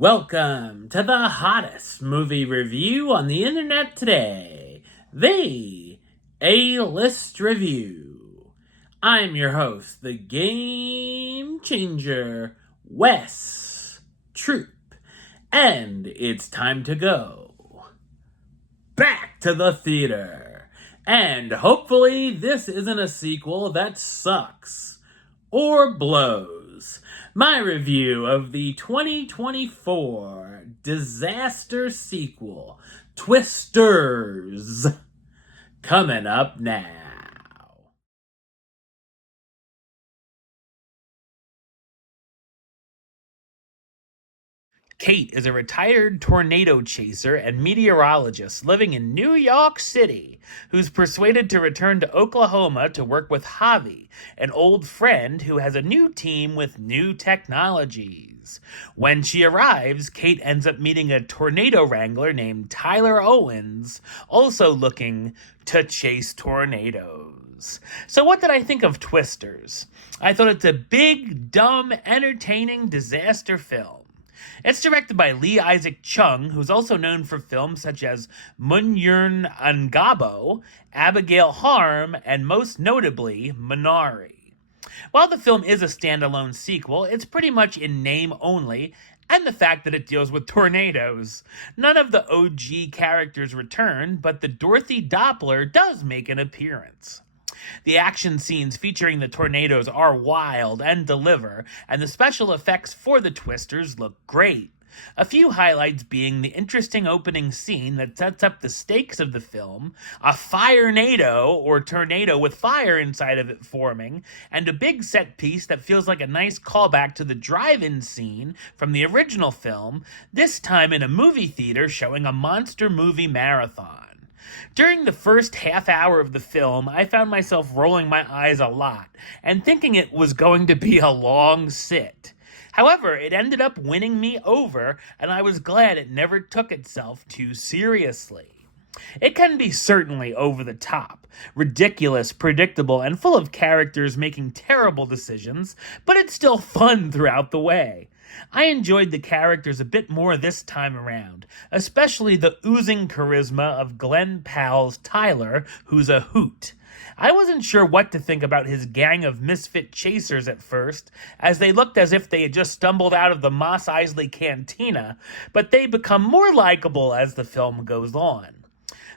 Welcome to the hottest movie review on the internet today, the A-List Review. I'm your host, the Game Changer, Wes Troop, and it's time to go back to the theater. And hopefully this isn't a sequel that sucks or blows. My review of the 2024 disaster sequel, Twisters, coming up now. Kate is a retired tornado chaser and meteorologist living in New York City who's persuaded to return to Oklahoma to work with Javi, an old friend who has a new team with new technologies. When she arrives, Kate ends up meeting a tornado wrangler named Tyler Owens, also looking to chase tornadoes. So what did I think of Twisters? I thought it's a big, dumb, entertaining disaster film. It's directed by Lee Isaac Chung, who's also known for films such as Munyurn Angabo, Abigail Harm, and most notably, Minari. While the film is a standalone sequel, it's pretty much in name only, and the fact that it deals with tornadoes. None of the OG characters return, but the Dorothy Doppler does make an appearance. The action scenes featuring the tornadoes are wild and deliver, and the special effects for the Twisters look great. A few highlights being the interesting opening scene that sets up the stakes of the film, a fire-nado or tornado with fire inside of it forming, and a big set piece that feels like a nice callback to the drive-in scene from the original film, this time in a movie theater showing a monster movie marathon. During the first half hour of the film, I found myself rolling my eyes a lot and thinking it was going to be a long sit. However, it ended up winning me over, and I was glad it never took itself too seriously. It can be certainly over the top, ridiculous, predictable, and full of characters making terrible decisions, but it's still fun throughout the way. I enjoyed the characters a bit more this time around, especially the oozing charisma of Glenn Powell's Tyler, who's a hoot. I wasn't sure what to think about his gang of misfit chasers at first, as they looked as if they had just stumbled out of the Mos Eisley Cantina, but they become more likable as the film goes on.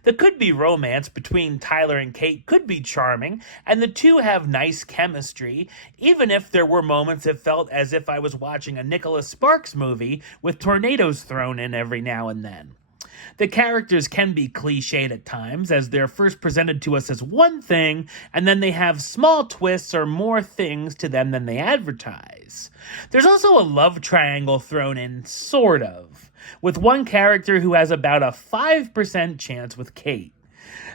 The could-be romance between Tyler and Kate could be charming, and the two have nice chemistry, even if there were moments it felt as if I was watching a Nicholas Sparks movie with tornadoes thrown in every now and then. The characters can be cliched at times, as they're first presented to us as one thing, and then they have small twists or more things to them than they advertise. There's also a love triangle thrown in, sort of, with one character who has about a 5% chance with Kate.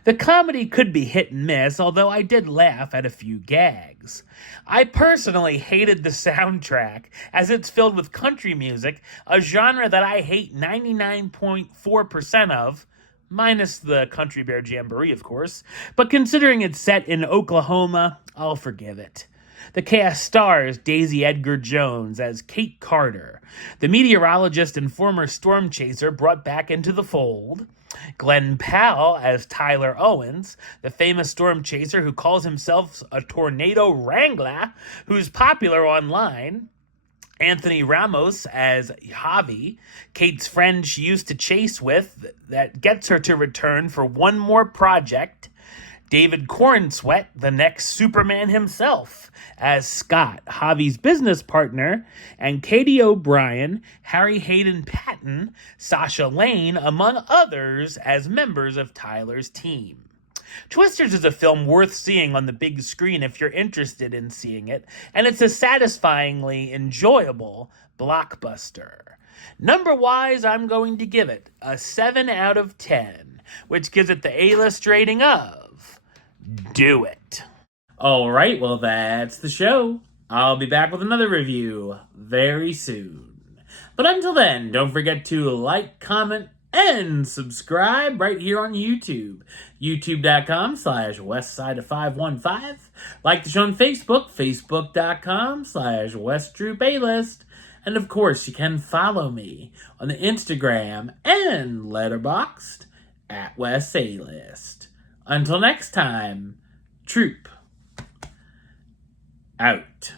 The comedy could be hit and miss, although I did laugh at a few gags. I personally hated the soundtrack, as it's filled with country music, a genre that I hate 99.4% of, minus the Country Bear Jamboree, of course, but considering it's set in Oklahoma, I'll forgive it. The cast stars Daisy Edgar-Jones as Kate Carter, the meteorologist and former storm chaser brought back into the fold, Glenn Powell as Tyler Owens, the famous storm chaser who calls himself a tornado wrangler, who's popular online, Anthony Ramos as Javi, Kate's friend she used to chase with that gets her to return for one more project, David Cornsweet, the next Superman himself, as Scott, Javi's business partner, and Katie O'Brien, Harry Hadden-Paton, Sasha Lane, among others, as members of Tyler's team. Twisters is a film worth seeing on the big screen if you're interested in seeing it, and it's a satisfyingly enjoyable blockbuster. Number-wise, I'm going to give it a 7 out of 10, which gives it the A-list rating of do it. Alright, well that's the show. I'll be back with another review very soon. But until then, don't forget to like, comment, and subscribe right here on YouTube. YouTube.com/Westside515. Like the show on Facebook, Facebook.com/WestTroopAlist. And of course, you can follow me on the Instagram and Letterboxd at West A-List. Until next time, Troop out.